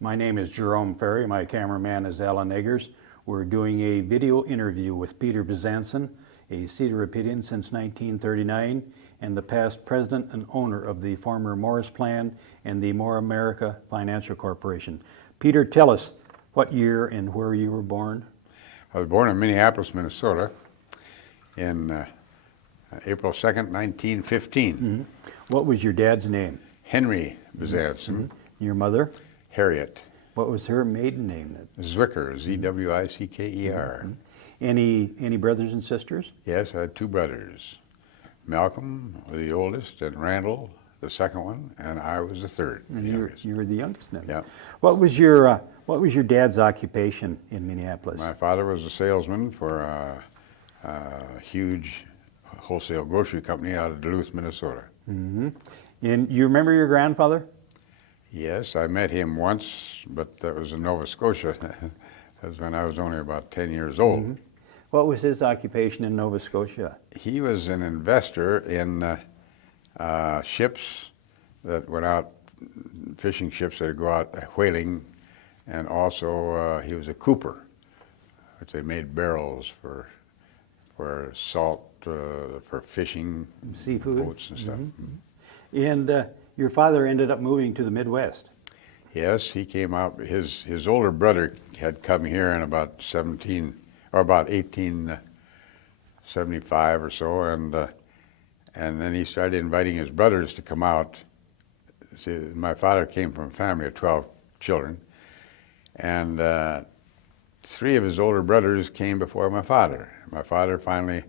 My name is Jerome Ferry. My cameraman is Alan Eggers. We're doing a video interview with Peter Bezanson, a Cedar Rapidian since 1939 and the past president and owner of the former Morris Plan and the More America Financial Corporation. Peter, tell us what year and where you were born. I was born in Minneapolis, Minnesota in April 2nd, 1915. Mm-hmm. What was your dad's name? Henry Bezanson. Mm-hmm. Your mother? Harriet. What was her maiden name? Zwicker, Z-W-I-C-K-E-R. Mm-hmm. Any brothers and sisters? Yes, I had two brothers. Malcolm, the oldest, and Randall, the second one, and I was the third. And you were the youngest then. Yeah. What was your dad's occupation in Minneapolis? My father was a salesman for a huge wholesale grocery company out of Duluth, Minnesota. Mm-hmm. And you remember your grandfather? Yes, I met him once, but that was in Nova Scotia. That was when I was only about 10 years old. Mm-hmm. What was his occupation in Nova Scotia? He was an investor in ships that went out, fishing ships that would go out whaling, and also he was a cooper, which they made barrels for salt, for fishing, seafood, boats and stuff. Mm-hmm. And your father ended up moving to the Midwest. Yes, he came out. His older brother had come here in about 1875 or so, and then he started inviting his brothers to come out. See, my father came from a family of 12 children, and 3 of his older brothers came before my father. My father finally,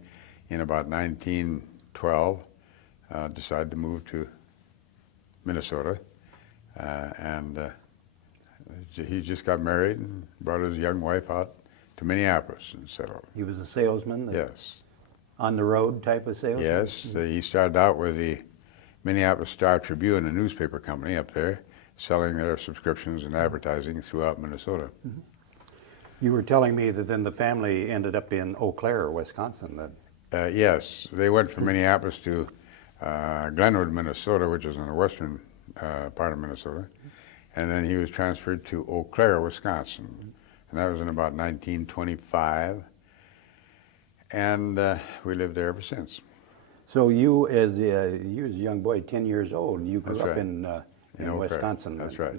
in about 1912, decided to move to Minnesota, and he just got married and brought his young wife out to Minneapolis and settled. He was a salesman? Yes. On the road type of salesman? Yes, he started out with the Minneapolis Star-Tribune, a newspaper company up there, selling their subscriptions and advertising throughout Minnesota. Mm-hmm. You were telling me that then the family ended up in Eau Claire, Wisconsin. Yes, they went from Minneapolis to Glenwood, Minnesota, which is in the western part of Minnesota, and then he was transferred to Eau Claire, Wisconsin, and that was in about 1925, and we lived there ever since. So you, as a young boy, 10 years old, you grew That's up right. in Wisconsin. That's right.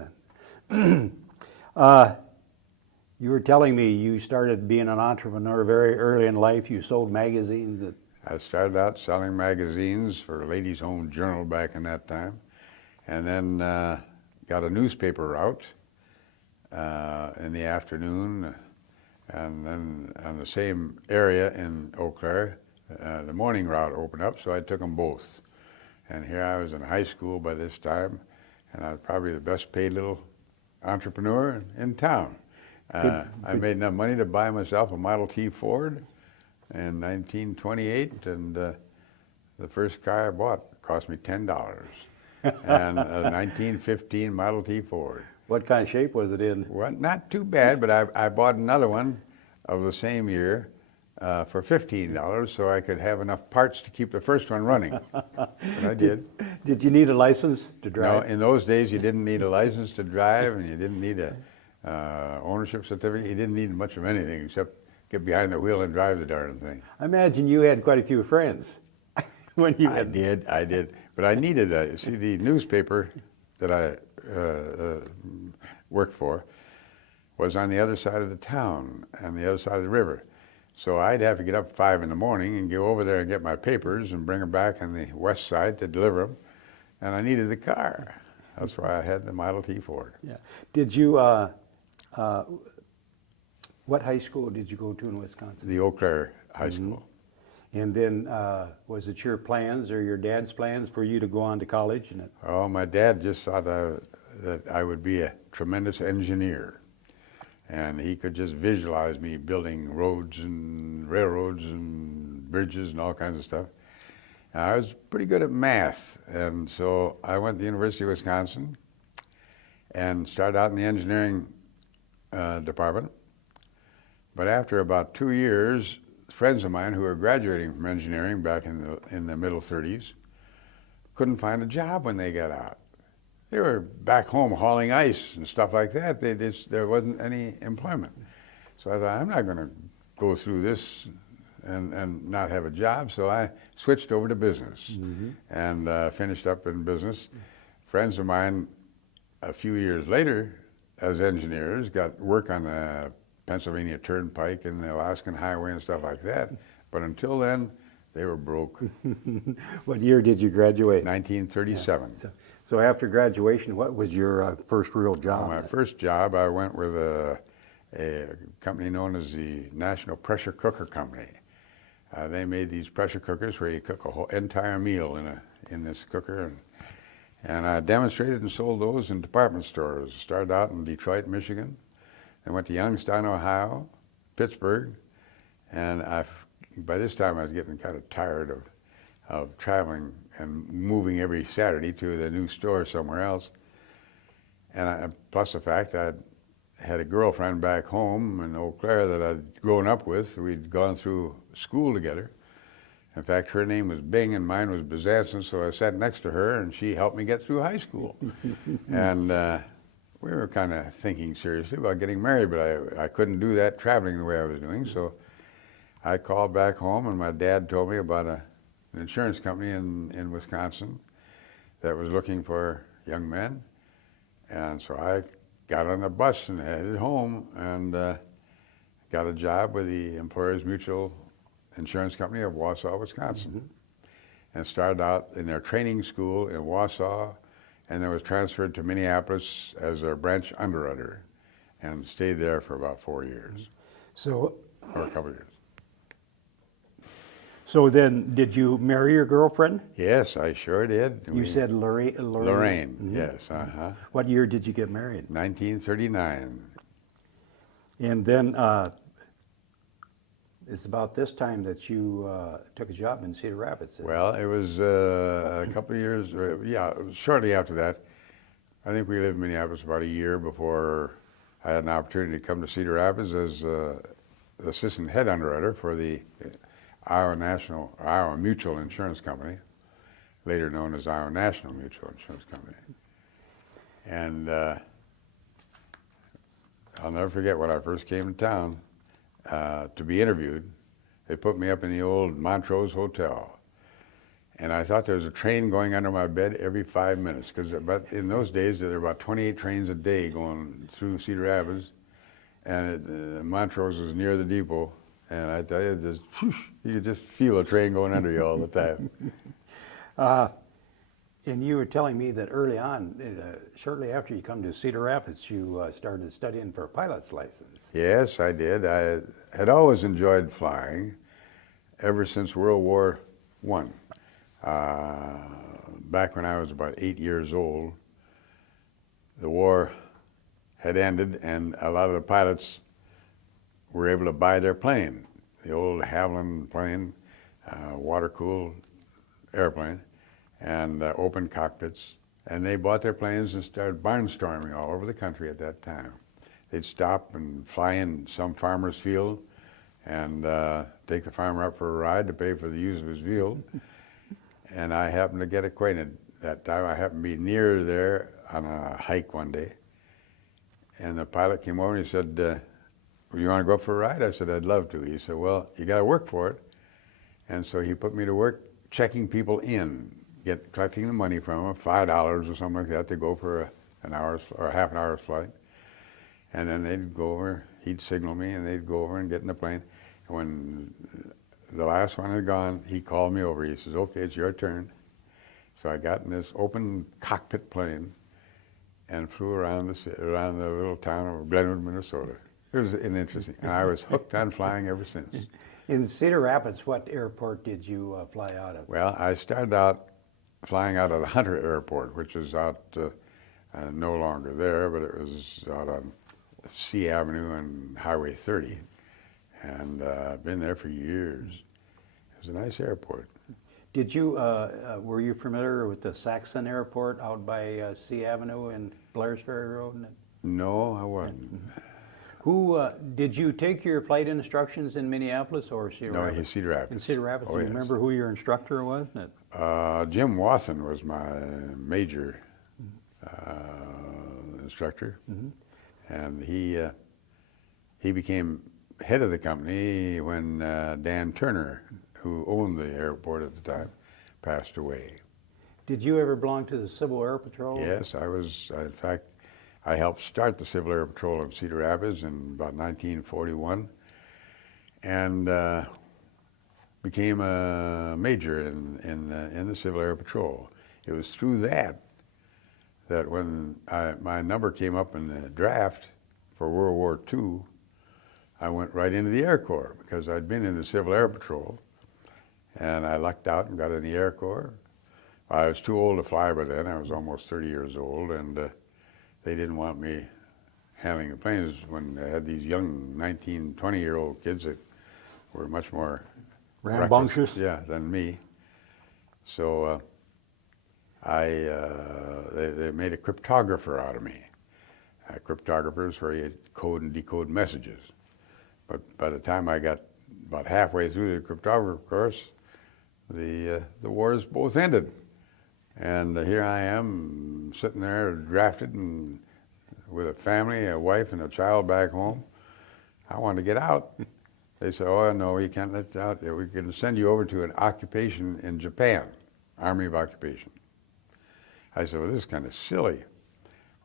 You were telling me you started being an entrepreneur very early in life. You sold magazines. I started out selling magazines for Ladies' Home Journal back in that time, and then got a newspaper route in the afternoon, and then on the same area in Eau Claire, the morning route opened up, so I took them both. And here I was in high school by this time, and I was probably the best paid little entrepreneur in town. I made enough money to buy myself a Model T Ford in 1928, and the first car I bought cost me $10, and a 1915 Model T Ford. What kind of shape was it in? Well, not too bad, but I bought another one of the same year for $15, so I could have enough parts to keep the first one running. And I did. Did you need a license to drive? No, in those days you didn't need a license to drive, and you didn't need a ownership certificate. You didn't need much of anything except get behind the wheel and drive the darn thing. I imagine you had quite a few friends when you I did. But I needed see, the newspaper that I worked for was on the other side of the town, on the other side of the river. So I'd have to get up at 5 in the morning and go over there and get my papers and bring them back on the west side to deliver them. And I needed the car. That's why I had the Model T Ford. Yeah. Did you, what high school did you go to in Wisconsin? The Eau Claire High School. And then was it your plans or your dad's plans for you to go on to college? Oh, my dad just thought that I would be a tremendous engineer. And he could just visualize me building roads and railroads and bridges and all kinds of stuff. And I was pretty good at math, and so I went to the University of Wisconsin and started out in the engineering department. But after about 2 years, friends of mine who were graduating from engineering back in the middle 30s couldn't find a job when they got out. They were back home hauling ice and stuff like that. There wasn't any employment. So I thought, I'm not going to go through this and not have a job. So I switched over to business and finished up in business. Friends of mine, a few years later, as engineers, got work on the Pennsylvania Turnpike and the Alaskan Highway and stuff like that. But until then, they were broke. What year did you graduate? 1937. Yeah. So after graduation, what was your first real job? My first job, I went with a company known as the National Pressure Cooker Company. They made these pressure cookers where you cook a whole entire meal in this cooker. And I demonstrated and sold those in department stores. Started out in Detroit, Michigan. Then went to Youngstown, Ohio, Pittsburgh. And by this time I was getting kind of tired of traveling and moving every Saturday to the new store somewhere else. And plus the fact I had a girlfriend back home in Eau Claire that I'd grown up with. We'd gone through school together. In fact, her name was Bing and mine was Bezanson, so I sat next to her and she helped me get through high school. And we were kind of thinking seriously about getting married, but I couldn't do that traveling the way I was doing. So I called back home and my dad told me about an insurance company in Wisconsin that was looking for young men. And so I got on a bus and headed home and got a job with the Employers Mutual Insurance Company of Wausau, Wisconsin. And started out in their training school in Wausau and then was transferred to Minneapolis as their branch underwriter and stayed there for about 4 years. So, or a couple of years. So then, did you marry your girlfriend? Yes, I sure did. You said Lorraine? Lorraine, yes. What year did you get married? 1939. And then it's about this time that you took a job in Cedar Rapids. Well, it was a couple of years, shortly after that. I think we lived in Minneapolis about a year before I had an opportunity to come to Cedar Rapids as assistant head underwriter for the Iowa Mutual Insurance Company, later known as Iowa National Mutual Insurance Company. And I'll never forget when I first came to town to be interviewed. They put me up in the old Montrose Hotel. And I thought there was a train going under my bed every 5 minutes, because in those days there were about 28 trains a day going through Cedar Rapids, and Montrose was near the depot. And I tell you, you could just feel a train going under you all the time. And you were telling me that early on, shortly after you come to Cedar Rapids, you started studying for a pilot's license. Yes, I did. I had always enjoyed flying ever since World War I. Back when I was about 8 years old, the war had ended and a lot of the pilots were able to buy their plane, the old Havilland plane, water-cooled airplane, and open cockpits. And they bought their planes and started barnstorming all over the country at that time. They'd stop and fly in some farmer's field and take the farmer up for a ride to pay for the use of his field. And I happened to get acquainted that time. I happened to be near there on a hike one day. And the pilot came over and he said, you want to go for a ride? I said, I'd love to. He said, well, you got to work for it. And so he put me to work checking people in, collecting the money from them, $5 or something like that to go for an hour's or half an hour's flight. And then they'd go over, he'd signal me and they'd go over and get in the plane. And when the last one had gone, he called me over. He says, okay, it's your turn. So I got in this open cockpit plane and flew around the little town of Glenwood, Minnesota. It was interesting, and I was hooked on flying ever since. In Cedar Rapids, what airport did you fly out of? Well, I started out flying out of the Hunter Airport, which is out no longer there, but it was out on C Avenue and Highway 30. And I've been there for years. It was a nice airport. Did you, were you familiar with the Saxon Airport out by C Avenue and Blair's Ferry Road? No, I wasn't. Did you take your flight instructions in Minneapolis or Cedar Rapids? No, Cedar Rapids. In Cedar Rapids. Oh, Do you yes. remember who your instructor was? Jim Watson was my major instructor, and he became head of the company when Dan Turner, who owned the airport at the time, passed away. Did you ever belong to the Civil Air Patrol? Yes, I was. In fact, I helped start the Civil Air Patrol in Cedar Rapids in about 1941, and became a major in the Civil Air Patrol. It was through that when my number came up in the draft for World War II, I went right into the Air Corps because I'd been in the Civil Air Patrol, and I lucked out and got in the Air Corps. I was too old to fly by then. I was almost 30 years old, and they didn't want me handling the planes when they had these young 19, 20-year-old kids that were much more rambunctious, than me. So they made a cryptographer out of me. Cryptographers where you code and decode messages. But by the time I got about halfway through the cryptographer course, the wars both ended. And here I am sitting there drafted and with a family, a wife and a child back home. I wanted to get out. They said, oh no, you can't let you out. We can send you over to an occupation in Japan, Army of Occupation. I said, well, this is kind of silly.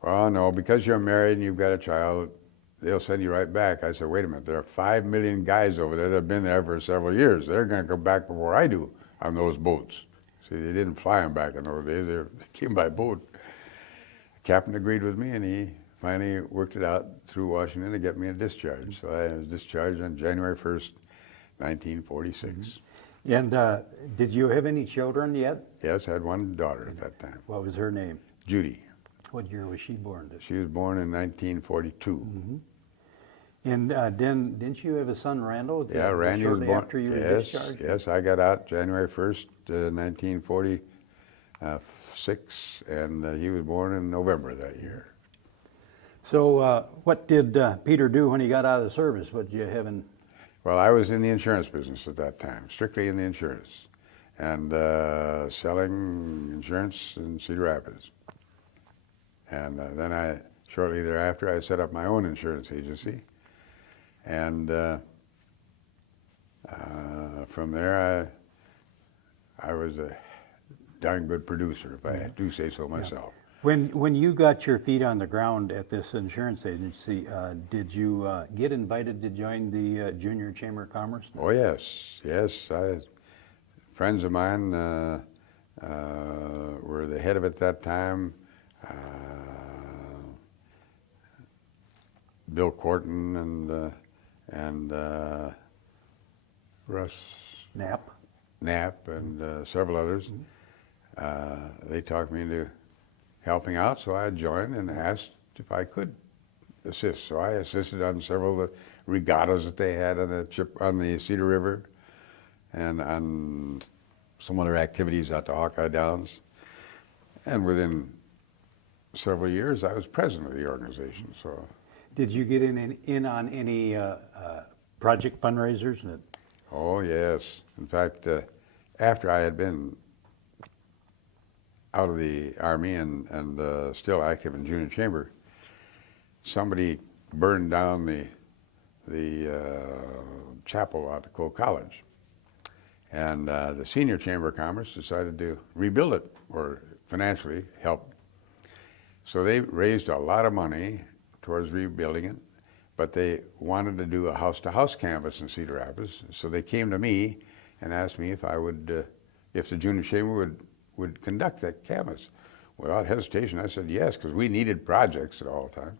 Well, no, because you're married and you've got a child, they'll send you right back. I said, wait a minute, there are 5 million guys over there that have been there for several years. They're going to come back before I do on those boats. See, they didn't fly them back in those days. They came by boat. The captain agreed with me, and he finally worked it out through Washington to get me a discharge. So I was discharged on January 1st, 1946. And did you have any children yet? Yes, I had one daughter at that time. What was her name? Judy. What year was she born? She was born in 1942. And then, didn't you have a son, Randall? Yeah, Randy was shortly born. after you were Yes, discharged? yes, I got out January 1st, 1946, and he was born in November that year. So what did Peter do when he got out of the service? What did you have in? Well, I was in the insurance business at that time, strictly in the insurance, and selling insurance in Cedar Rapids. And then shortly thereafter, I set up my own insurance agency. And from there, I was a darn good producer, if I do say so myself. When you got your feet on the ground at this insurance agency, did you get invited to join the Junior Chamber of Commerce? Oh yes, yes. Friends of mine were the head of it at that time. Bill Corton and Russ Knapp and several others. They talked me into helping out, so I joined and asked if I could assist. So I assisted on several of the regattas that they had on the Cedar River, and on some other activities at the Hawkeye Downs. And within several years, I was president of the organization. So. Did you get in on any project fundraisers? Oh yes. In fact, after I had been out of the Army and still active in Junior Chamber, somebody burned down the chapel out at Cole College, and the Senior Chamber of Commerce decided to rebuild it or financially help. So they raised a lot of money towards rebuilding it, but they wanted to do a house-to-house canvass in Cedar Rapids. So they came to me and asked me if I would, if the Junior Chamber would conduct that canvass. Without hesitation, I said yes, because we needed projects at all time.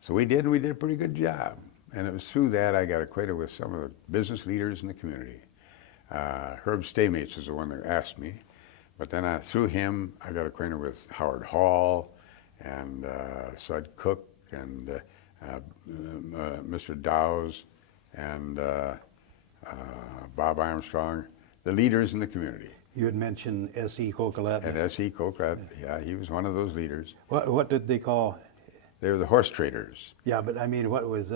So we did, and we did a pretty good job. And it was through that I got acquainted with some of the business leaders in the community. Herb Staymates is the one that asked me, but then through him, I got acquainted with Howard Hall and Sud Cook and Mr. Dowes and Bob Armstrong, the leaders in the community. You had mentioned S.E. Coquelet. And S.E. Coquelet, yeah, he was one of those leaders. What did they call? They were the horse traders. Yeah, but I mean, what was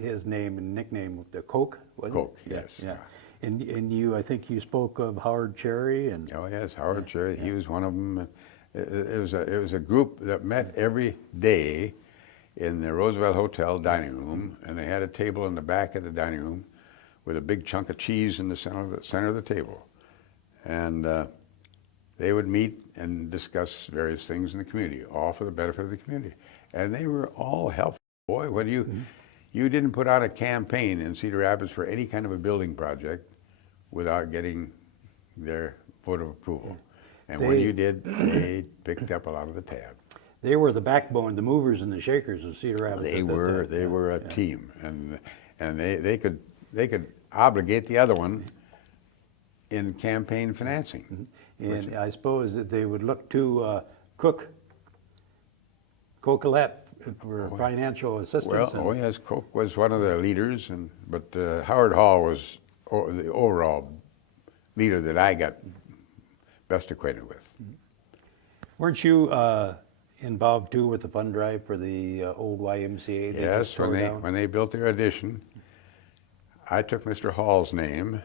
his name and nickname? The Coke? Coke, yes. Yeah. And you, I think you spoke of Howard Cherry and. Oh yes, Howard Cherry. He was one of them. It was a group that met every day in the Roosevelt Hotel dining room, and they had a table in the back of the dining room with a big chunk of cheese in the center of the table. And they would meet and discuss various things in the community, all for the benefit of the community. And they were all helpful. Boy, when you didn't put out a campaign in Cedar Rapids for any kind of a building project without getting their vote of approval. And when you did, they picked up a lot of the tab. They were the backbone, the movers and the shakers of Cedar Rapids. They were a team, and they could obligate the other one in campaign financing. And I suppose that they would look to Coquelette for financial assistance. Well, yes, Coke was one of the leaders, but Howard Hall was the overall leader that I got best acquainted with. Weren't you involved too with the fund drive for the old YMCA? Yes, when they built their addition, I took Mr. Hall's name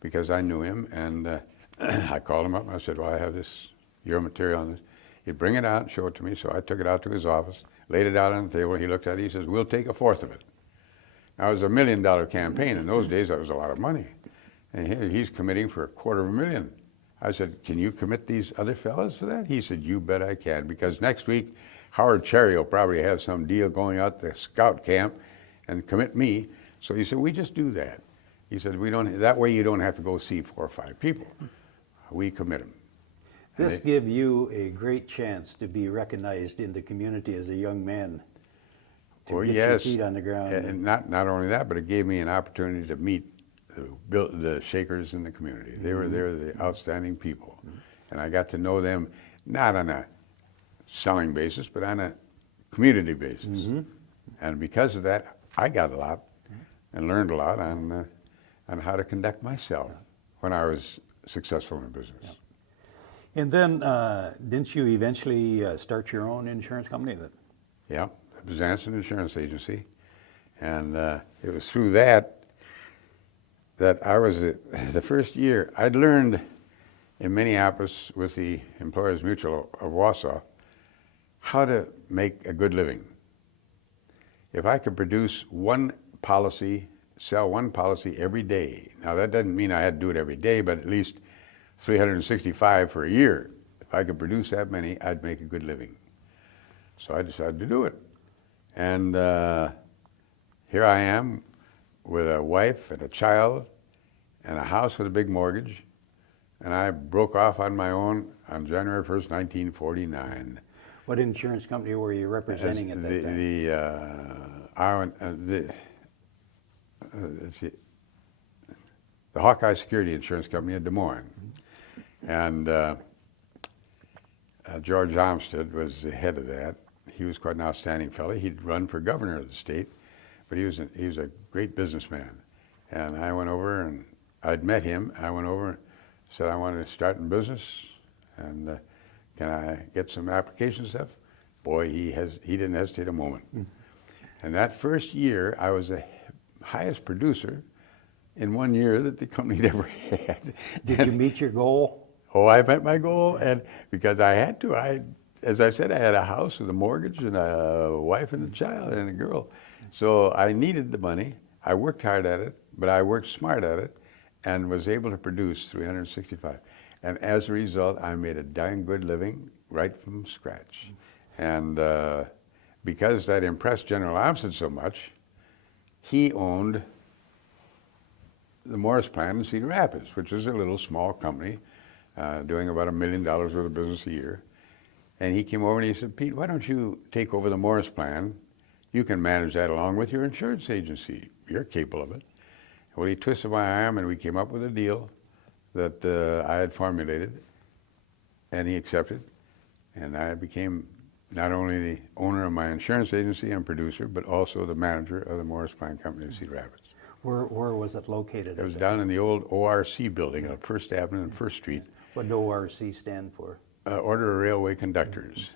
because I knew him, and I called him up and I said, well, I have your material on this. He'd bring it out and show it to me, so I took it out to his office, laid it out on the table. He looked at it, he says, we'll take a fourth of it. Now, it was $1 million campaign. In those days, that was a lot of money. And here he's committing for $250,000. I said, can you commit these other fellas for that? He said, you bet I can, because next week, Howard Cherry will probably have some deal going out to scout camp and commit me. So he said, we just do that. He said, that way you don't have to go see 4 or 5 people. We commit them. This gave you a great chance to be recognized in the community as a young man, to get your feet on the ground. And not only that, but it gave me an opportunity to meet the shakers in the community. They were the outstanding people. And I got to know them not on a selling basis, but on a community basis. And because of that, I got a lot and learned a lot on how to conduct myself when I was successful in business. And then, didn't you eventually start your own insurance company? Yeah, the Bezanson Insurance Agency. And it was through that I was, the first year, I'd learned in Minneapolis with the Employers Mutual of Wausau how to make a good living. If I could produce one policy, sell one policy every day. Now that doesn't mean I had to do it every day, but at least 365 for a year. If I could produce that many, I'd make a good living. So I decided to do it. And here I am with a wife and a child and a house with a big mortgage. And I broke off on my own on January 1st, 1949. What insurance company were you representing at that time? The Hawkeye Security Insurance Company in Des Moines. And George Armstead was the head of that. He was quite an outstanding fellow. He'd run for governor of the state, but he was a great businessman. And I went over, and I'd met him. I went over and said, I wanted to start in business, and can I get some application stuff? Boy, he didn't hesitate a moment. And that first year, I was the highest producer in 1 year that the company ever had. Did you meet your goal? Oh, I met my goal, and because I had to. As I said, I had a house with a mortgage and a wife and a child and a girl. So I needed the money. I worked hard at it, but I worked smart at it and was able to produce 365. And as a result, I made a darn good living right from scratch. And because that impressed General Armstead so much, he owned the Morris Plant in Cedar Rapids, which is a little small company doing about $1 million worth of business a year. And he came over and he said, Pete, why don't you take over the Morris Plant? You can manage that along with your insurance agency. You're capable of it. Well, he twisted my arm and we came up with a deal that I had formulated, and he accepted. And I became not only the owner of my insurance agency and producer, but also the manager of the Morris Plant Company in Cedar Rapids. Where was it located? It was down in the old ORC building on 1st Avenue and 1st Street. What did ORC stand for? Order of Railway Conductors.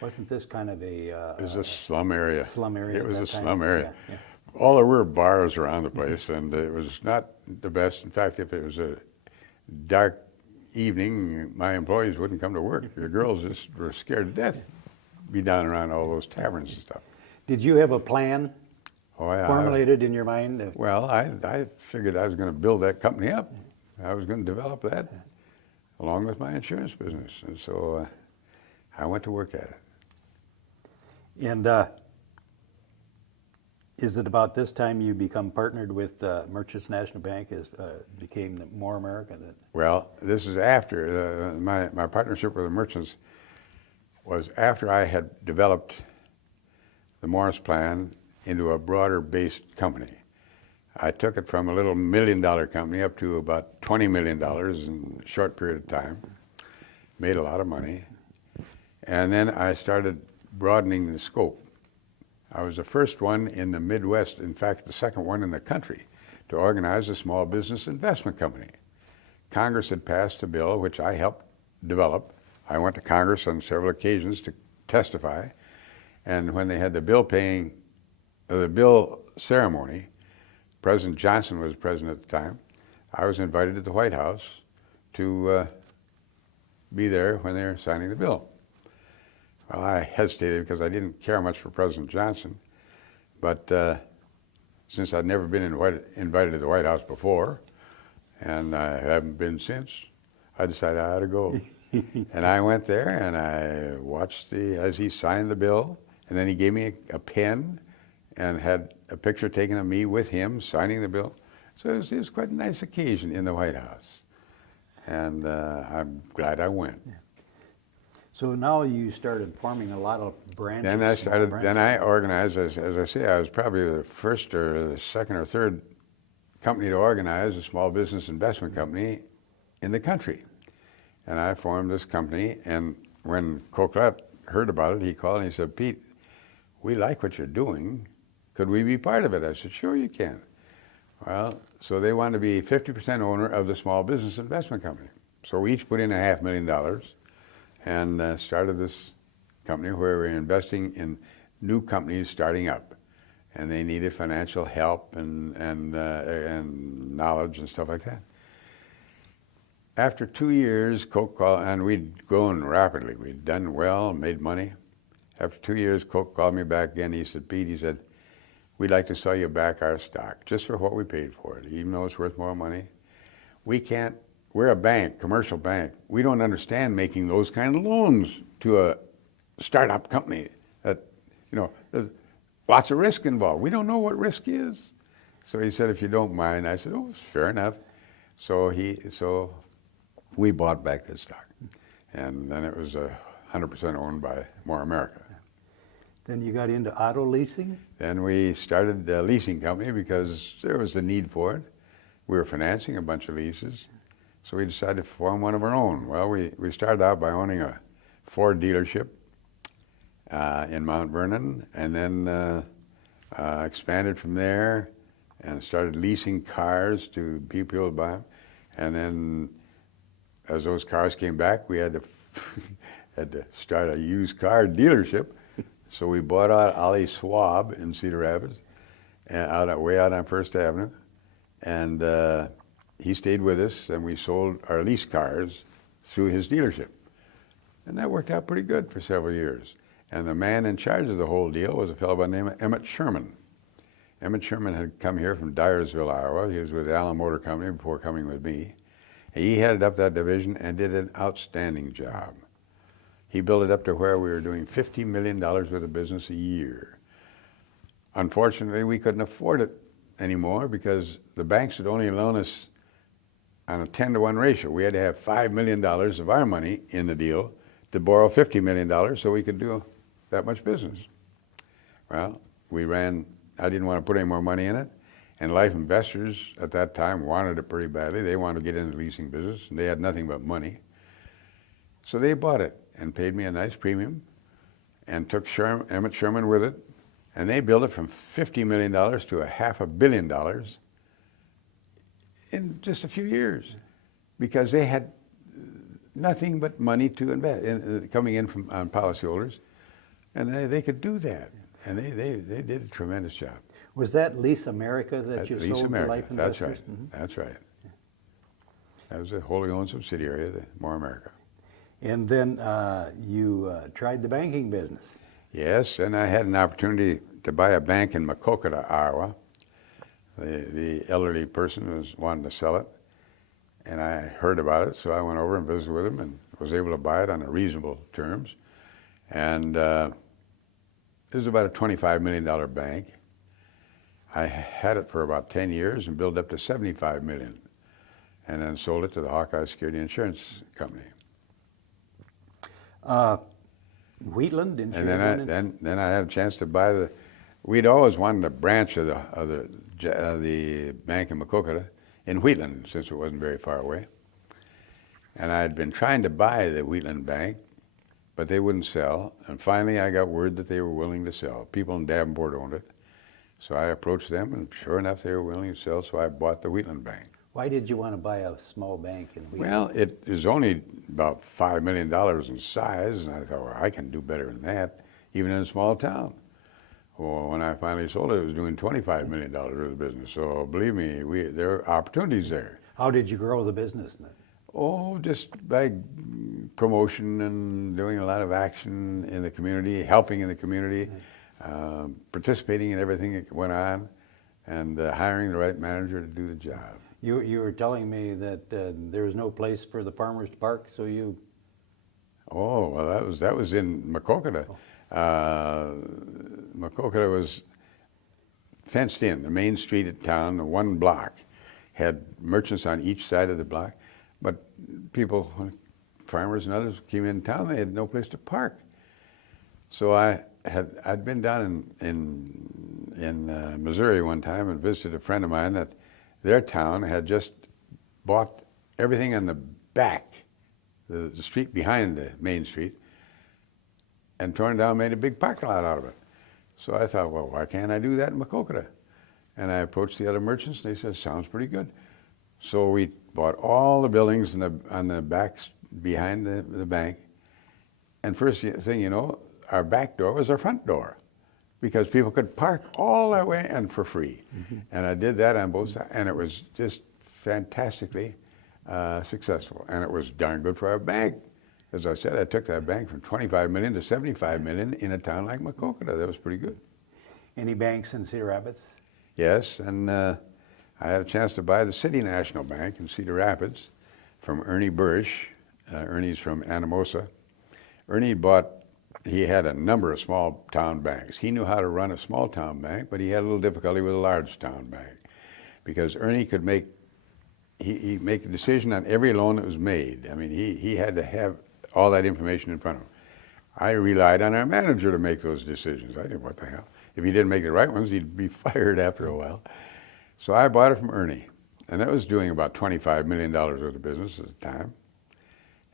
Wasn't this kind of a... it was a slum area. Slum area. It was a slum area. Yeah. All there were bars around the place, and it was not the best. In fact, if it was a dark evening, my employees wouldn't come to work. The girls just were scared to death, be down around all those taverns and stuff. Did you have a plan Oh yeah. formulated in your mind? Well, I figured I was going to build that company up. I was going to develop that along with my insurance business. And so I went to work at it. And is it about this time you become partnered with Merchants National Bank, as became More America? Well, this is after, my partnership with the Merchants was after I had developed the Morris Plan into a broader based company. I took it from a little $1 million company up to about $20 million in a short period of time, made a lot of money, and then I started broadening the scope. I was the first one in the Midwest, in fact the second one in the country, to organize a small business investment company. Congress had passed a bill which I helped develop. I went to Congress on several occasions to testify, and when they had the bill ceremony, President Johnson was president at the time, I was invited to the White House to be there when they were signing the bill. Well, I hesitated because I didn't care much for President Johnson, but since I'd never been invited to the White House before, and I haven't been since, I decided I ought to go. And I went there and I watched as he signed the bill, and then he gave me a pen and had a picture taken of me with him signing the bill. So it was quite a nice occasion in the White House. And I'm glad I went. So now you started forming a lot of branches. Then I organized, as I say, I was probably the first or the second or third company to organize a small business investment company in the country. And I formed this company, and when Coquelette heard about it, he called and he said, "Pete, we like what you're doing. Could we be part of it?" I said, "Sure you can." Well, so they wanted to be 50% owner of the small business investment company. So we each put in $500,000 and started this company where we're investing in new companies starting up. And they needed financial help and knowledge and stuff like that. After 2 years, Coke called, and we'd grown rapidly. We'd done well, made money. After 2 years, Coke called me back again. He said, "Pete," he said, "we'd like to sell you back our stock, just for what we paid for it, even though it's worth more money. We're a bank, commercial bank. We don't understand making those kind of loans to a startup company. There's lots of risk involved. We don't know what risk is." So he said, "If you don't mind." I said, "Oh, fair enough." So we bought back the stock. And then it was 100% owned by More America. Then you got into auto leasing? Then we started a leasing company because there was a need for it. We were financing a bunch of leases, so we decided to form one of our own. Well, we started out by owning a Ford dealership in Mount Vernon, and then expanded from there and started leasing cars to people to buy them. And then as those cars came back, we had to start a used car dealership. So we bought out Ollie Schwab in Cedar Rapids, way out on First Avenue, and he stayed with us, and we sold our lease cars through his dealership. And that worked out pretty good for several years. And the man in charge of the whole deal was a fellow by the name of Emmett Sherman. Emmett Sherman had come here from Dyersville, Iowa. He was with Allen Motor Company before coming with me. He headed up that division and did an outstanding job. He built it up to where we were doing $50 million worth of business a year. Unfortunately, we couldn't afford it anymore because the banks would only loan us on a 10-to-1 ratio. We had to have $5 million of our money in the deal to borrow $50 million so we could do that much business. Well, I didn't want to put any more money in it, and life investors at that time wanted it pretty badly. They wanted to get into the leasing business, and they had nothing but money. So they bought it and paid me a nice premium and took Emmett Sherman with it, and they built it from $50 million to $500 million in just a few years because they had nothing but money to invest coming in from on policyholders, and they could do that, and they did a tremendous job. Was that Lease America that you Lease sold America. to life That's investors? right. That's right. That was a wholly owned subsidiary of the More America. And then you tried the banking business. Yes, and I had an opportunity to buy a bank in Maquoketa, Iowa. The elderly person was wanting to sell it, and I heard about it, so I went over and visited with him and was able to buy it on reasonable terms. And it was about a $25 million bank. I had it for about 10 years and built up to $75 million, and then sold it to the Hawkeye Security Insurance Company. Wheatland, didn't you? And then I had a chance to buy the. We'd always wanted a branch of the bank in Maquoketa in Wheatland, since it wasn't very far away. And I had been trying to buy the Wheatland bank, but they wouldn't sell. And finally, I got word that they were willing to sell. People in Davenport owned it, so I approached them, and sure enough, they were willing to sell. So I bought the Wheatland bank. Why did you want to buy a small bank in Wheatland? Well, it was only about $5 million in size, and I thought, well, I can do better than that, even in a small town. Well, when I finally sold it, it was doing $25 million worth of business. So believe me, there are opportunities there. How did you grow the business then? Oh, just by promotion and doing a lot of action in the community, helping in the community, participating in everything that went on, and hiring the right manager to do the job. You were telling me that there was no place for the farmers to park, so you... Oh, well, that was in Maquoketa. Maquoketa was fenced in. The main street of town, the one block, had merchants on each side of the block, but people, farmers and others, came in town. They had no place to park. So I'd been down in Missouri one time and visited a friend of mine that their town had just bought everything on the back, the street behind the main street, and torn it down and made a big parking lot out of it. So I thought, well, why can't I do that in Maquoketa? And I approached the other merchants, and they said, sounds pretty good. So we bought all the buildings on the back behind the bank. And first thing you know, our back door was our front door, because people could park all that way and for free. Mm-hmm. And I did that on both sides, and it was just fantastically successful. And it was darn good for our bank. As I said, I took that bank from $25 million to $75 million in a town like Maquoketa. That was pretty good. Any banks in Cedar Rapids? Yes, and I had a chance to buy the City National Bank in Cedar Rapids from Ernie Burrish. Ernie's from Anamosa. Ernie he had a number of small town banks. He knew how to run a small town bank, but he had a little difficulty with a large town bank, because Ernie could make a decision on every loan that was made. I mean, he had to have all that information in front of him. I relied on our manager to make those decisions. I didn't, what the hell. If he didn't make the right ones, he'd be fired after a while. So I bought it from Ernie, and that was doing about $25 million worth of business at the time.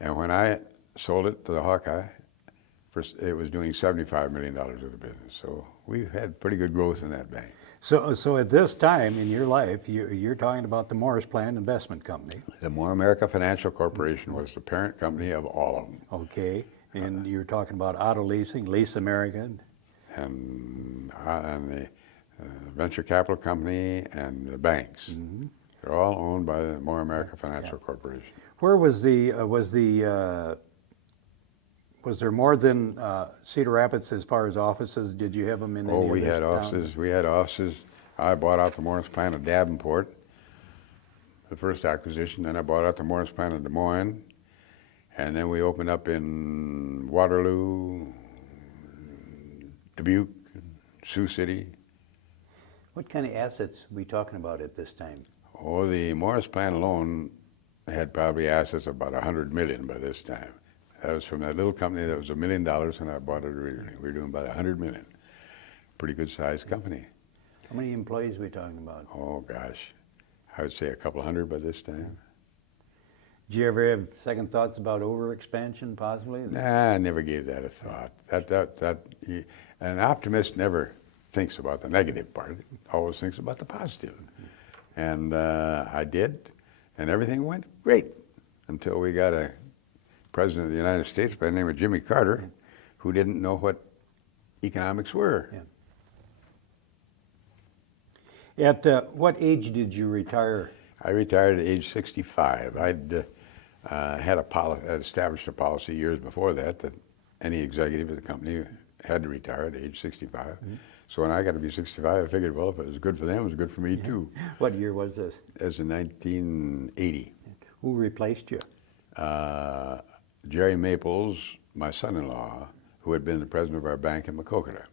And when I sold it to the Hawkeye, first, it was doing $75 million worth of business. So we had pretty good growth in that bank. So at this time in your life, you're talking about the Morris Plant Investment Company. The More America Financial Corporation was the parent company of all of them. Okay, and you're talking about auto leasing, Lease American. And the venture capital company and the banks. Mm-hmm. They're all owned by the More America Financial Corporation. Where was was there more than Cedar Rapids as far as offices? Did you have them in any we other had towns? offices. We had offices. I bought out the Morris Plant of Davenport, the first acquisition. Then I bought out the Morris Plant of Des Moines. And then we opened up in Waterloo, Dubuque, Sioux City. What kind of assets are we talking about at this time? Oh, the Morris Plant alone had probably assets of about $100 million by this time. That was from that little company that was $1 million when I bought it originally. We were doing about $100 million. Pretty good sized company. How many employees are we talking about? Oh gosh, I would say a couple hundred by this time. Did you ever have second thoughts about overexpansion possibly? Nah, I never gave that a thought. An optimist never thinks about the negative part, always thinks about the positive. And I did, and everything went great until we got a president of the United States by the name of Jimmy Carter, who didn't know what economics were. Yeah. At what age did you retire? I retired at age 65. I'd had established a policy years before that any executive of the company had to retire at age 65. Mm-hmm. So when I got to be 65, I figured, well, if it was good for them, it was good for me too. What year was this? As in 1980. Who replaced you? Jerry Maples, my son-in-law, who had been the president of our bank in Maquoketa.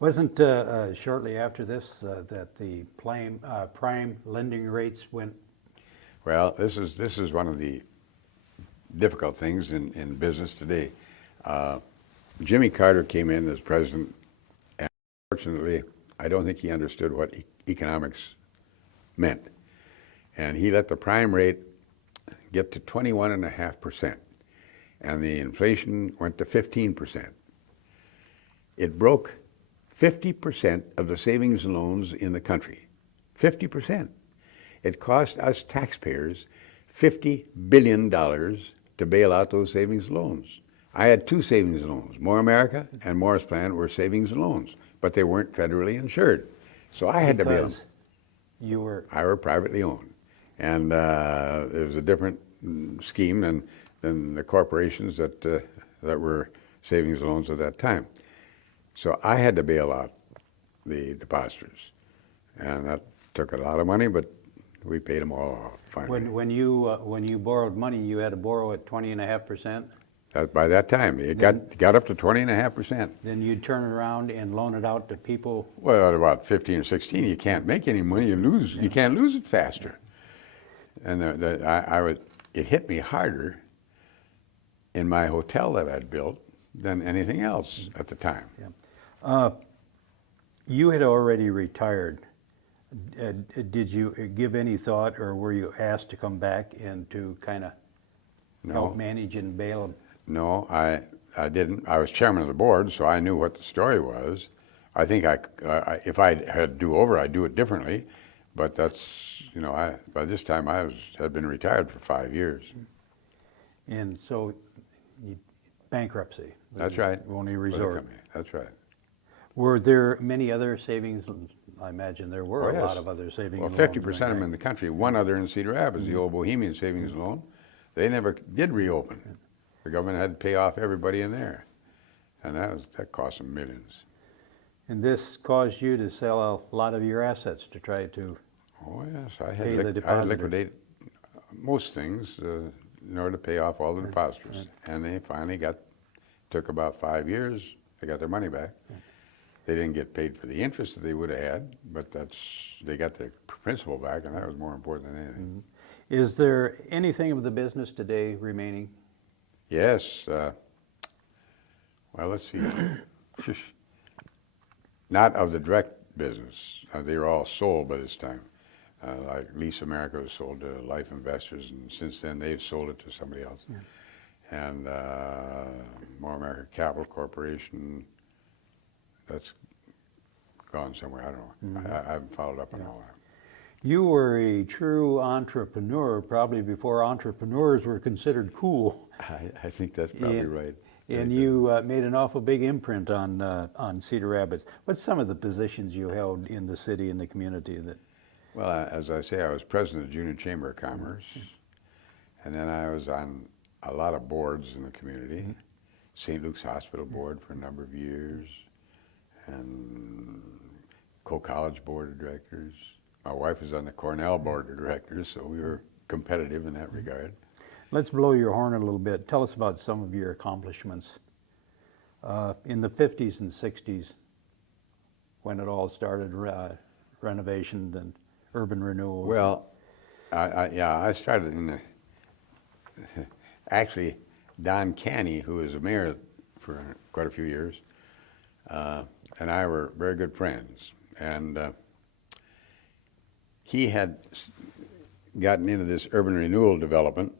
Wasn't shortly after this that the prime lending rates went? Well, this is one of the difficult things in business today. Jimmy Carter came in as president, and unfortunately, I don't think he understood what economics meant. And he let the prime rate get to 21.5%, and the inflation went to 15%. It broke 50% of the savings and loans in the country. 50%. It cost us taxpayers $50 billion to bail out those savings and loans. I had two savings and loans. More America and Morris Plan were savings and loans, but they weren't federally insured. So I had to bail them. You were? I were privately owned. And it was a different scheme than the corporations that were savings and loans at that time. So I had to bail out the depositors. And that took a lot of money, but we paid them all off finally. When you borrowed money, you had to borrow at 20.5%? By that time, it got up to 20.5%. Then you'd turn around and loan it out to people? Well, at about 15 or 16, you can't make any money. You lose. Yeah. You can't lose it faster. And it hit me harder in my hotel that I'd built than anything else at the time. Yeah. You had already retired. Did you give any thought, or were you asked to come back and to kind of help manage and bail? No, I didn't. I was chairman of the board, so I knew what the story was. I think if I had do over, I'd do it differently. But that's, by this time had been retired for 5 years. And so, bankruptcy. That's right. Only resort. That's right. Were there many other savings? I imagine there were a lot of other savings loans. Well, 50% of them in the country. One other in Cedar Rapids, the old Bohemian Savings Loan. They never did reopen. The government had to pay off everybody in there, and that cost them millions. And this caused you to sell a lot of your assets to try to I had to liquidate most things in order to pay off all the depositors. Right. And they finally took about 5 years, they got their money back. Right. They didn't get paid for the interest that they would have had, but they got their principal back, and that was more important than anything. Mm-hmm. Is there anything of the business today remaining? Yes. Well, let's see. Not of the direct business. They were all sold by this time. Like Lease America was sold to Life Investors, and since then they've sold it to somebody else. Yeah. And More America Capital Corporation, that's gone somewhere. I don't know. Mm-hmm. I haven't followed up on all that. You were a true entrepreneur probably before entrepreneurs were considered cool. I think that's probably right. And you made an awful big imprint on Cedar Rapids. What's some of the positions you held in the city and the community? Well, as I say, I was president of the Junior Chamber of Commerce, and then I was on a lot of boards in the community. St. Luke's Hospital Board for a number of years, and Co-College Board of Directors. My wife was on the Cornell Board of Directors, so we were competitive in that regard. Let's blow your horn a little bit. Tell us about some of your accomplishments in the 50s and 60s when it all started, renovation and urban renewal. Well, I started in the, actually, Don Canny, who was a mayor for quite a few years, and I were very good friends. And he had gotten into this urban renewal development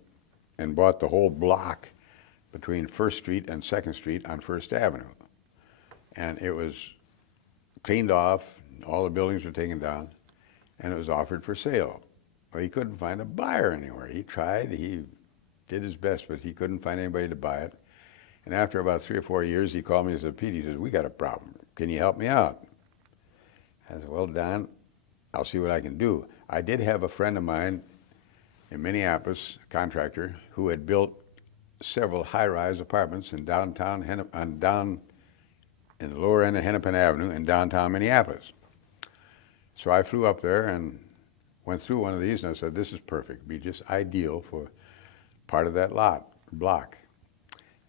and bought the whole block between 1st Street and 2nd Street on 1st Avenue. And it was cleaned off, all the buildings were taken down, and it was offered for sale. Well, he couldn't find a buyer anywhere. He tried, he did his best, but he couldn't find anybody to buy it. And after about 3 or 4 years, he called me and said, Pete, he says, we got a problem. Can you help me out? I said, well, Don, I'll see what I can do. I did have a friend of mine in Minneapolis, a contractor, who had built several high-rise apartments in down in the lower end of Hennepin Avenue in downtown Minneapolis. So I flew up there and went through one of these, and I said, this is perfect. It'd be just ideal for part of that block.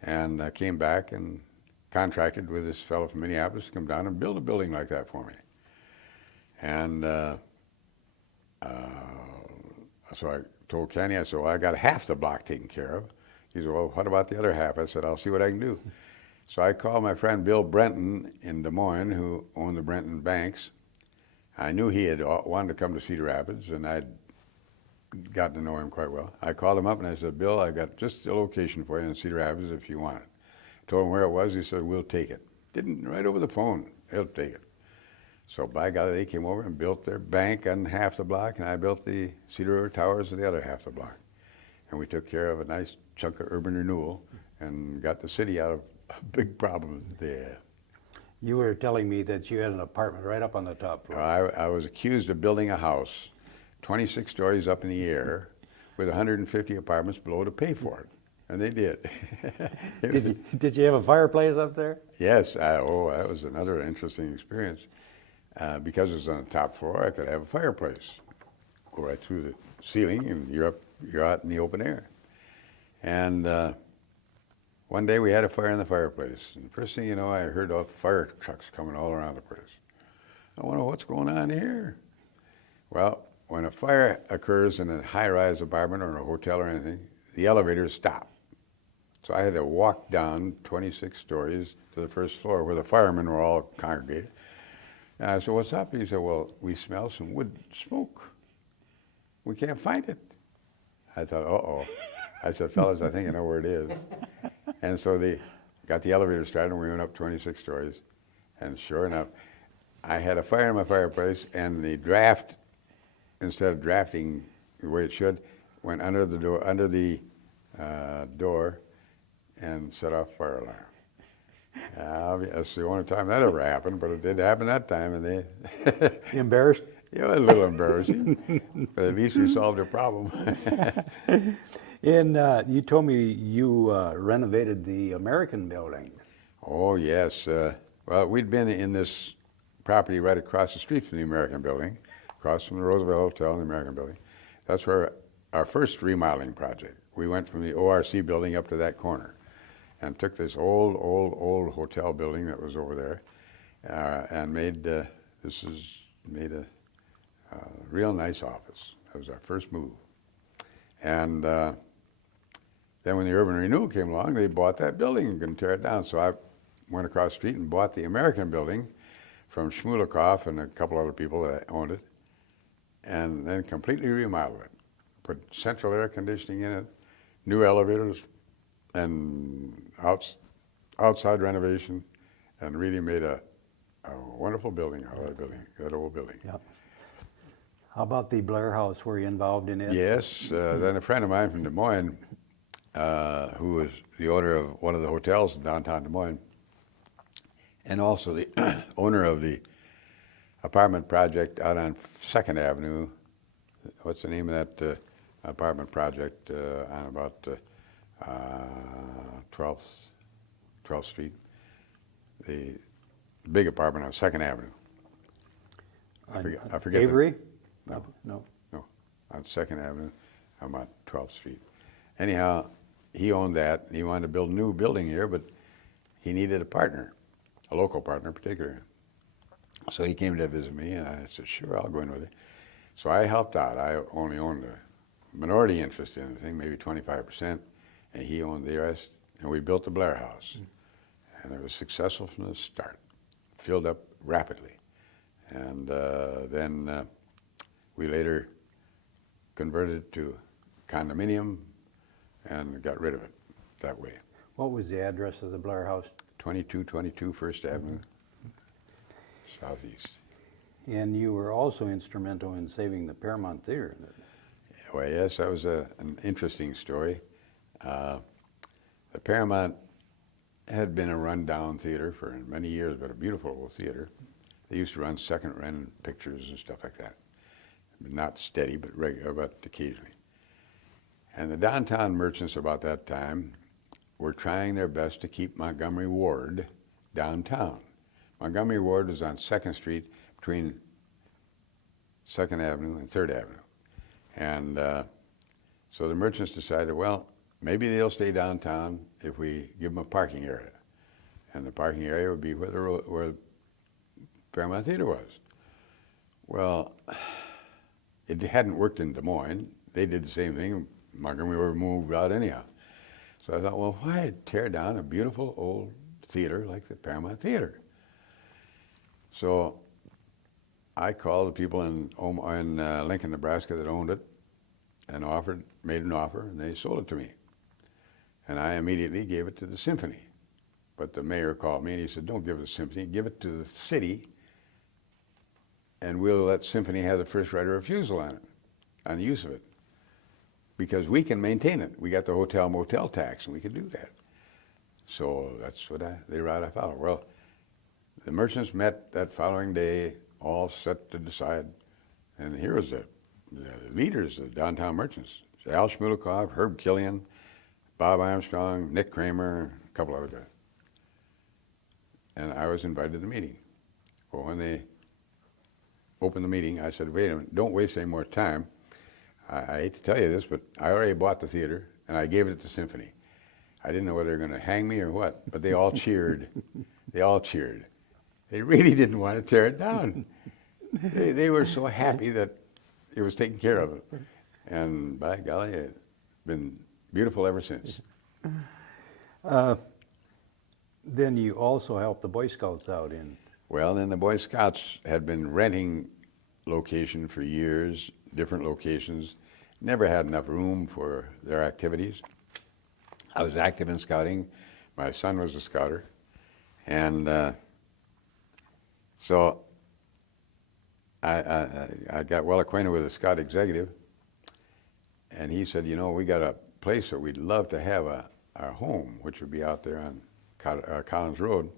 And I came back and contracted with this fellow from Minneapolis to come down and build a building like that for me. And so I told Kenny, I said, well, I got half the block taken care of. He said, well, what about the other half? I said, I'll see what I can do. So I called my friend Bill Brenton in Des Moines, who owned the Brenton Banks. I knew he had wanted to come to Cedar Rapids, and I'd gotten to know him quite well. I called him up and I said, Bill, I got just a location for you in Cedar Rapids if you want it. Told him where it was. He said, we'll take it. Didn't right over the phone. He'll take it. So by golly, they came over and built their bank on half the block, and I built the Cedar River Towers on the other half the block. And we took care of a nice chunk of urban renewal and got the city out of big problems there. You were telling me that you had an apartment right up on the top floor. I was accused of building a house 26 stories up in the air with 150 apartments below to pay for it. And they did. Did you have a fireplace up there? Yes. That was another interesting experience. Because it was on the top floor, I could have a fireplace. Go right through the ceiling, and you're out in the open air. And one day we had a fire in the fireplace. And the first thing you know, I heard all fire trucks coming all around the place. I wonder what's going on here. Well, when a fire occurs in a high-rise apartment or in a hotel or anything, the elevators stop. So I had to walk down 26 stories to the first floor where the firemen were all congregated. And I said, what's up? He said, well, we smell some wood smoke. We can't find it. I thought, uh-oh. I said, fellas, I think I know where it is. And so they got the elevator started, and we went up 26 stories. And sure enough, I had a fire in my fireplace, and the draft, instead of drafting the way it should, went under the door and set off fire alarm. That's the only time that ever happened, but it did happen that time, and they Embarrassed? Yeah, a little embarrassing, but at least we solved a problem. And you told me you renovated the American building. Oh yes, well, we'd been in this property right across the street from the American building, across from the Roosevelt Hotel and the American building. That's where our first remodeling project. We went from the ORC building up to that corner, and took this old hotel building that was over there, and made a real nice office. That was our first move. And then when the urban renewal came along, they bought that building and couldn't tear it down. So I went across the street and bought the American building from Shmulikoff and a couple other people that owned it, and then completely remodeled it. Put central air conditioning in it, new elevators, and outside renovation, and really made a wonderful building out of that building, that old building. Yep. How about the Blair House? Were you involved in it? Yes. Then a friend of mine from Des Moines, who was the owner of one of the hotels in downtown Des Moines, and also the owner of the apartment project out on 2nd Avenue. What's the name of that apartment project on about 12th Street? The big apartment on 2nd Avenue. I forget. Avery? No. No. On 2nd Avenue, I'm on 12th Street. Anyhow, he owned that, and he wanted to build a new building here, but he needed a partner, a local partner in particular. So he came to visit me, and I said, sure, I'll go in with you. So I helped out. I only owned a minority interest in the thing, maybe 25%, and he owned the rest, and we built the Blair House. And it was successful from the start, filled up rapidly. And then we later converted it to condominium and got rid of it that way. What was the address of the Blair House? 2222 First Avenue, southeast. And you were also instrumental in saving the Paramount Theater. Well, yes, that was an interesting story. The Paramount had been a run-down theater for many years, but a beautiful old theater. They used to run second-run pictures and stuff like that. not steady, but regular, but occasionally. And the downtown merchants about that time were trying their best to keep Montgomery Ward downtown. Montgomery Ward was on 2nd Street between 2nd Avenue and 3rd Avenue. And so the merchants decided, well, maybe they'll stay downtown if we give them a parking area. And the parking area would be where Paramount Theater was. Well, it hadn't worked in Des Moines. They did the same thing. Montgomery Ward moved out anyhow. So I thought, well, why tear down a beautiful old theater like the Paramount Theater? So I called the people in Lincoln, Nebraska that owned it and made an offer, and they sold it to me. And I immediately gave it to the Symphony. But the mayor called me and he said, don't give it to the Symphony, give it to the city, and we'll let Symphony have the first right of refusal on it, on the use of it. Because we can maintain it. We got the hotel motel tax and we can do that. So that's what the route I followed. Well, the merchants met that following day, all set to decide. And here was the leaders of the downtown merchants. Al Shmulikoff, Herb Killian, Bob Armstrong, Nick Kramer, a couple other guys. And I was invited to the meeting. Well, when they opened the meeting, I said, wait a minute, don't waste any more time. I hate to tell you this, but I already bought the theater and I gave it to Symphony. I didn't know whether they were going to hang me or what, but they all cheered. They all cheered. They really didn't want to tear it down. They were so happy that it was taken care of. And by golly, it's been beautiful ever since. Then you also helped the Boy Scouts out in... Well, then the Boy Scouts had been renting location for years, different locations, never had enough room for their activities. I was active in scouting. My son was a scouter. And so I got well acquainted with a scout executive, and he said, you know, we got a place that we'd love to have our home, which would be out there on Collins Road.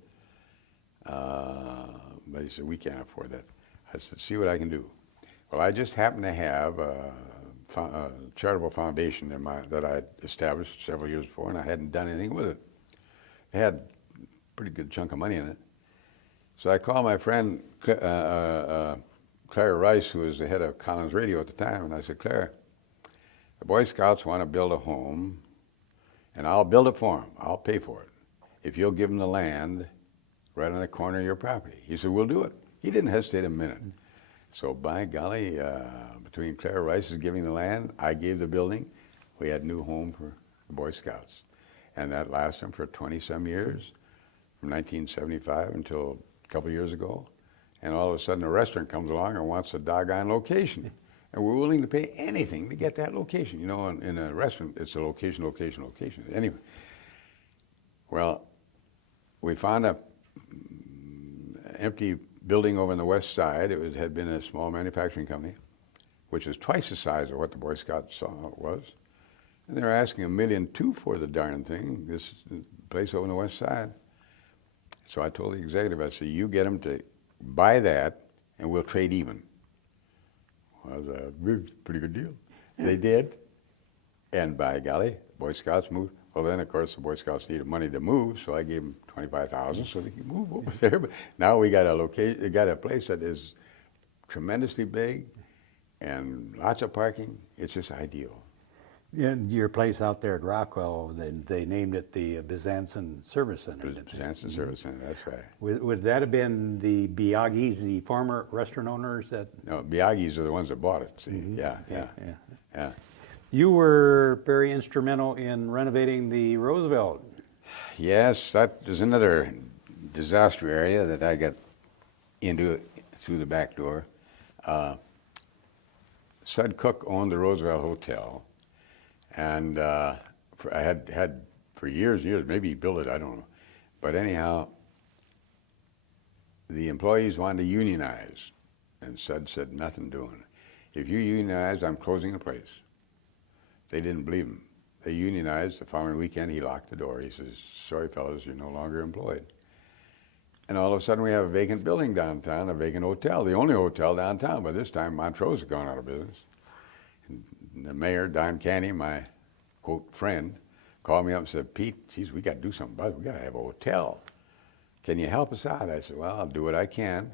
But he said, we can't afford that. I said, see what I can do. Well, I just happened to have a charitable foundation that I established several years before, and I hadn't done anything with it. It had a pretty good chunk of money in it. So I called my friend Claire Rice, who was the head of Collins Radio at the time, and I said, Claire, the Boy Scouts want to build a home, and I'll build it for them. I'll pay for it if you'll give them the land right on the corner of your property. He said, we'll do it. He didn't hesitate a minute. So by golly, between Claire Rice's giving the land, I gave the building, we had a new home for the Boy Scouts. And that lasted them for 20-some years, from 1975 until a couple years ago. And all of a sudden a restaurant comes along and wants a doggone location. And we're willing to pay anything to get that location. You know, in a restaurant, it's a location, location, location. Anyway, well, we found a empty building over on the west side. It had been a small manufacturing company, which was twice the size of what the Boy Scouts was. And they were asking $1.2 million for the darn thing, this place over on the west side. So I told the executive, I said, you get them to buy that and we'll trade even. Well, that was a pretty good deal. They did. And by golly, Boy Scouts moved. Well, then, of course, the Boy Scouts needed money to move, so I gave them $25,000 so they could move over there. But now we got a place that is tremendously big and lots of parking. It's just ideal. And your place out there at Rockwell, they named it the Bezanson Service Center. Bezanson Service Center, that's right. Would that have been the Biagis, the former restaurant owners that... No, Biagis are the ones that bought it, see. Mm-hmm. Yeah. You were very instrumental in renovating the Roosevelt. Yes, that is another disaster area that I got into through the back door. Sud Cook owned the Roosevelt Hotel, and I had for years and years, maybe he built it, I don't know. But anyhow, the employees wanted to unionize, and Sud said, nothing doing. If you unionize, I'm closing the place. They didn't believe him. They unionized. The following weekend, he locked the door. He says, sorry, fellas, you're no longer employed. And all of a sudden we have a vacant building downtown, a vacant hotel, the only hotel downtown. By this time, Montrose had gone out of business. And the mayor, Don Canny, my quote friend, called me up and said, Pete, geez, we got to do something about it. We got to have a hotel. Can you help us out? I said, well, I'll do what I can.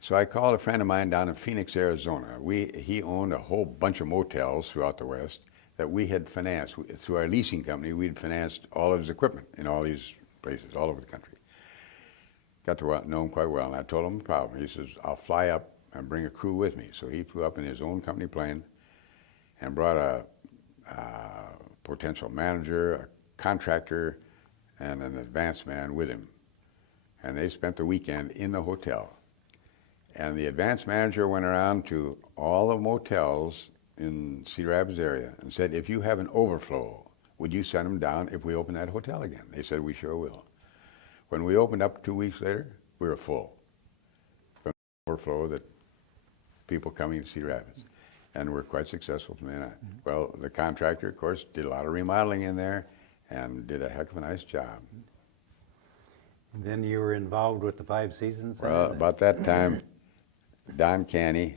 So I called a friend of mine down in Phoenix, Arizona. He owned a whole bunch of motels throughout the West that we had financed. Through our leasing company, we'd financed all of his equipment in all these places all over the country. Got to know him quite well, and I told him the problem. He says, I'll fly up and bring a crew with me. So he flew up in his own company plane and brought a potential manager, a contractor, and an advance man with him. And they spent the weekend in the hotel. And the advance manager went around to all the motels in Cedar Rapids area and said, if you have an overflow, would you send them down if we open that hotel again? They said, we sure will. When we opened up 2 weeks later, we were full from the overflow that people coming to Cedar Rapids. And we're quite successful from then on. Well, the contractor, of course, did a lot of remodeling in there and did a heck of a nice job. And then you were involved with the Five Seasons? Well, about that time, Don Canny,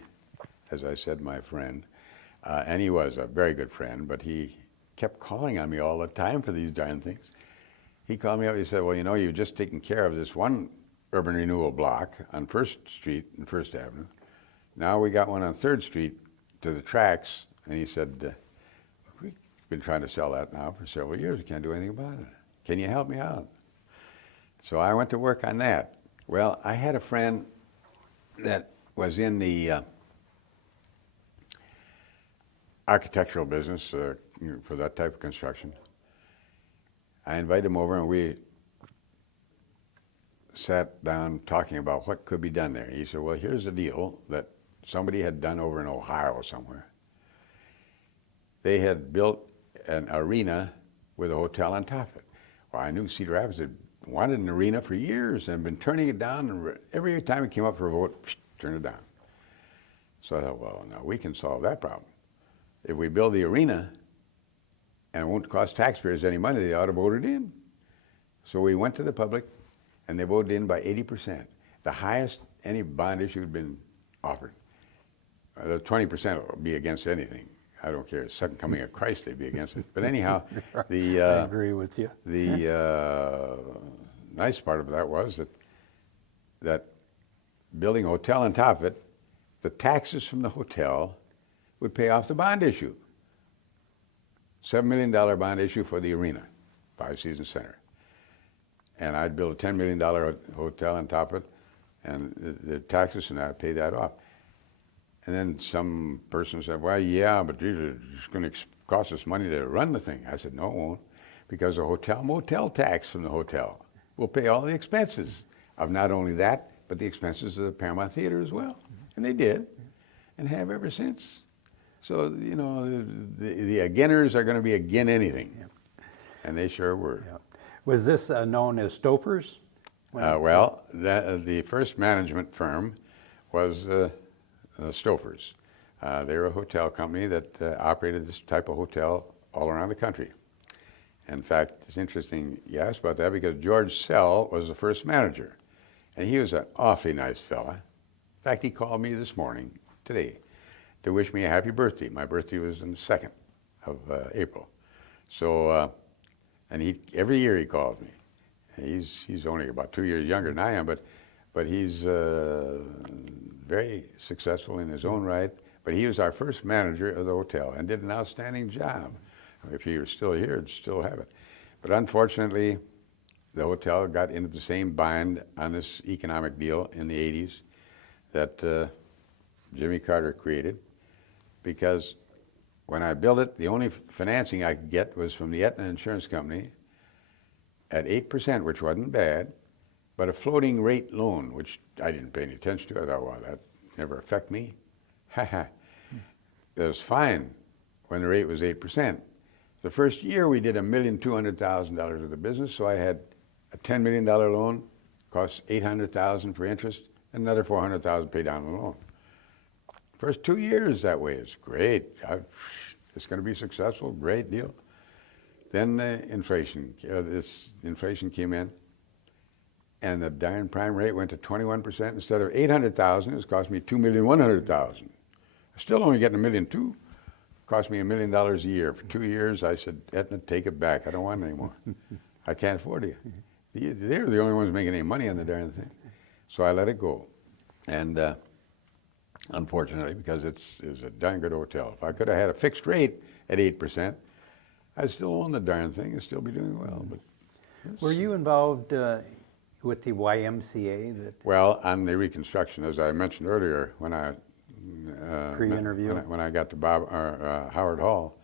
as I said, my friend, and he was a very good friend, but he kept calling on me all the time for these darn things. He called me up, he said, well, you know, you've just taken care of this one urban renewal block on 1st Street and 1st Avenue. Now we got one on 3rd Street to the tracks, and he said, we've been trying to sell that now for several years. We can't do anything about it. Can you help me out? So I went to work on that. Well, I had a friend that was in the architectural business for that type of construction. I invited him over and we sat down talking about what could be done there. He said, well, here's the deal that somebody had done over in Ohio somewhere. They had built an arena with a hotel on top of it. Well, I knew Cedar Rapids had wanted an arena for years and been turning it down, and every time it came up for a vote, turn it down. So I thought, well, now we can solve that problem. If we build the arena and it won't cost taxpayers any money, they ought to vote it in. So we went to the public and they voted in by 80%, the highest any bond issue had been offered. The 20% would be against anything. I don't care. Second coming of Christ, they'd be against it. But anyhow, I agree with you. The nice part of that was that building a hotel on top of it, the taxes from the hotel would pay off the bond issue. $7 million bond issue for the arena, Five Seasons Center. And I'd build a $10 million hotel on top of it, and the taxes from that pay that off. And then some person said, well, yeah, but it's going to cost us money to run the thing. I said, no, it won't, because the hotel motel tax from the hotel will pay all the expenses of not only that, but the expenses of the Paramount Theater as well. And they did, and have ever since. So, you know, the againers are going to be again anything. Yep. And they sure were. Yep. Was this known as Stouffer's? Well, the first management firm was Stouffer's. They were a hotel company that operated this type of hotel all around the country. In fact, it's interesting you asked about that because George Sell was the first manager. And he was an awfully nice fella. In fact, he called me this morning, today, to wish me a happy birthday. My birthday was on the 2nd of April. So, and every year he calls me. He's only about 2 years younger than I am, but he's very successful in his own right. But he was our first manager of the hotel and did an outstanding job. If he were still here, he'd still have it. But unfortunately, the hotel got into the same bind on this economic deal in the 80s that Jimmy Carter created, because when I built it, the only financing I could get was from the Aetna Insurance Company at 8%, which wasn't bad, but a floating rate loan, which I didn't pay any attention to. I thought, well, that never affect me. It was fine when the rate was 8%. The first year we did $1,200,000 of the business, so I had a $10 million loan, cost $800,000 for interest, and another $400,000 paid down the loan. First 2 years that way is great. It's going to be successful, great deal. Then the inflation came in, and the darn prime rate went to 21%. Instead of $800,000, it's cost me $2,100,000. I'm still only getting $1.2 million. Cost me $1 million a year. For 2 years, I said, Aetna, take it back. I don't want it anymore. I can't afford it. They're the only ones making any money on the darn thing. So I let it go. And unfortunately, because it was a darn good hotel. If I could have had a fixed rate at 8%, I'd still own the darn thing and still be doing well. But Were you involved with the YMCA? Well, on the reconstruction, as I mentioned earlier, when I Pre-interview? when I got to Howard Hall,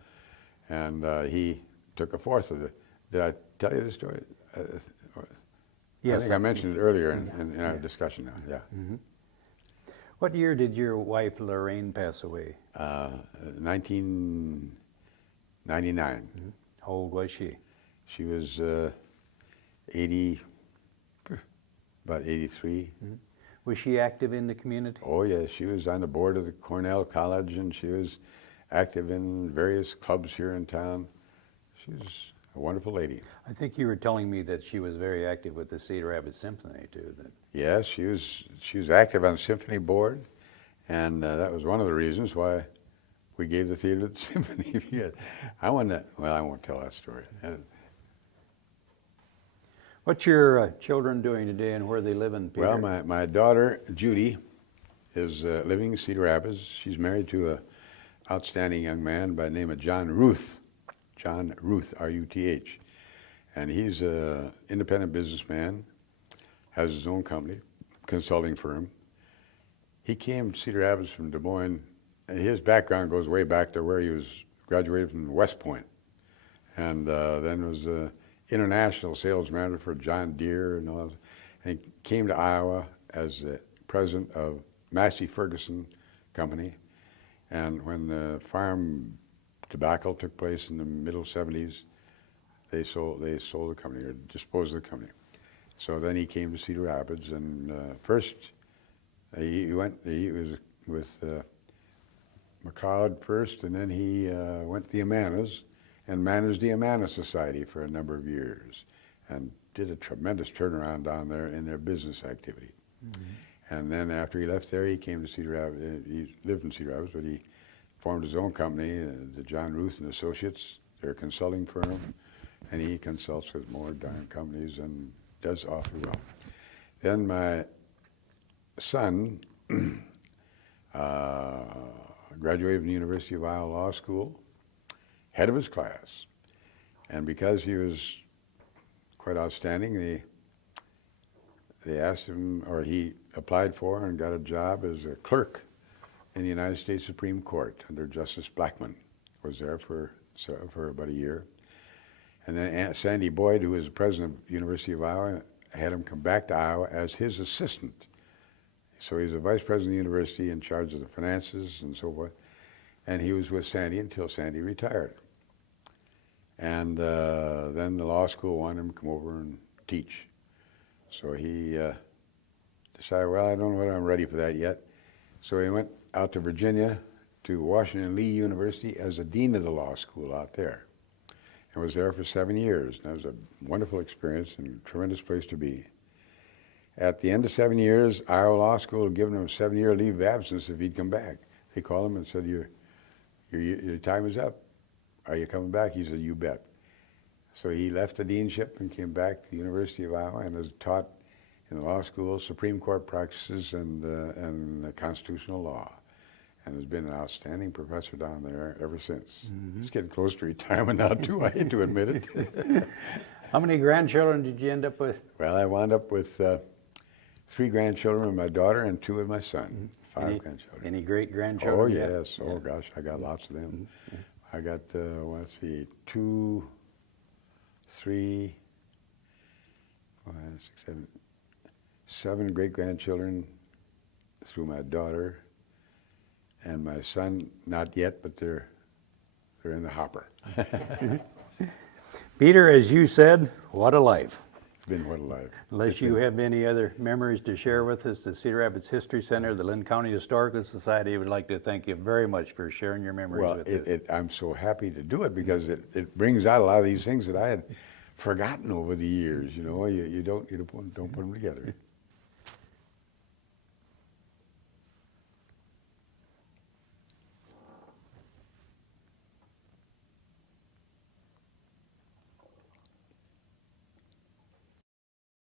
and he took a fourth of it. Did I tell you the story? Yes. I think I mentioned it earlier in our discussion now. Yeah. Mm-hmm. What year did your wife Lorraine pass away? 1999. Mm-hmm. How old was she? She was 80, about 83. Mm-hmm. Was she active in the community? Oh yeah, she was on the board of the Cornell College, and she was active in various clubs here in town. She was a wonderful lady. I think you were telling me that she was very active with the Cedar Rapids Symphony too. Yes, she was active on the symphony board, and that was one of the reasons why we gave the theater to the symphony. I won't tell that story. What's your children doing today, and where they live in, Peter? Well, my daughter Judy is living in Cedar Rapids. She's married to an outstanding young man by the name of John Ruth, R-U-T-H, and he's an independent businessman, has his own company, consulting firm. He came to Cedar Rapids from Des Moines, and his background goes way back to where he was graduated from West Point, and then was international sales manager for John Deere and all that. And he came to Iowa as the president of Massey Ferguson Company. And when the farm tobacco took place in the middle 70s, they sold the company, or disposed of the company. So then he came to Cedar Rapids, and first he was with McLeod first, and then he went to the Amanas and managed the Amana Society for a number of years, and did a tremendous turnaround down there in their business activity. Mm-hmm. And then after he left there, he came to Cedar Rapids. He lived in Cedar Rapids, but he formed his own company, the John Ruth and Associates. They're a consulting firm, and he consults with more darn companies and does awfully well. Then my son graduated from the University of Iowa Law School, head of his class, and because he was quite outstanding, they asked him, or he applied for and got a job as a clerk in the United States Supreme Court under Justice Blackmun. Was there for about a year. And then Sandy Boyd, who was the president of the University of Iowa, had him come back to Iowa as his assistant. So he was the vice president of the university in charge of the finances and so forth. And he was with Sandy until Sandy retired. And then the law school wanted him to come over and teach. So he decided, well, I don't know whether I'm ready for that yet. So he went out to Virginia to Washington Lee University as a dean of the law school out there. And was there for 7 years. And that was a wonderful experience and a tremendous place to be. At the end of 7 years, Iowa Law School had given him a 7-year leave of absence if he'd come back. They called him and said, your time is up. Are you coming back? He said, you bet. So he left the deanship and came back to the University of Iowa and has taught in the law school Supreme Court practices and constitutional law, and has been an outstanding professor down there ever since. Mm-hmm. He's getting close to retirement now too, I hate to admit it. How many grandchildren did you end up with? Well, I wound up with 3 grandchildren with my daughter and 2 with my son. 5 grandchildren. Any great-grandchildren? Oh, yes. Oh, gosh, I got lots of them. Mm-hmm. I got, let's see, 2, 3, 5, 6, 7 great-grandchildren through my daughter, and my son, not yet, but they're in the hopper. Peter, as you said, what a life. It's been what a life. Unless you have any other memories to share with us, the Cedar Rapids History Center, the Linn County Historical Society would like to thank you very much for sharing your memories with us. I'm so happy to do it because it brings out a lot of these things that I had forgotten over the years. You know, you don't put them together.